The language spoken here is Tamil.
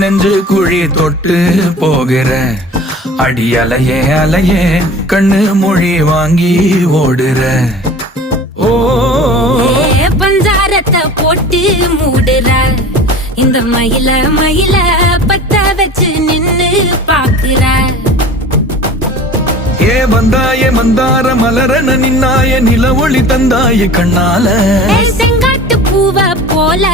நெஞ்சு குழி தொட்டு போகிற அடி அலையே அலையே கண்ணு மொழி வாங்கி ஓடுற ஓ பஞ்சாரத்தை போட்டு மூடுற இந்த மயில மயில பத்த வச்சு நின்னு பாக்குற ஏ வந்தாய மந்தார மலரன நின்னாய நில ஒளி தந்தாய கண்ணால செங்காட்டு பூவ போல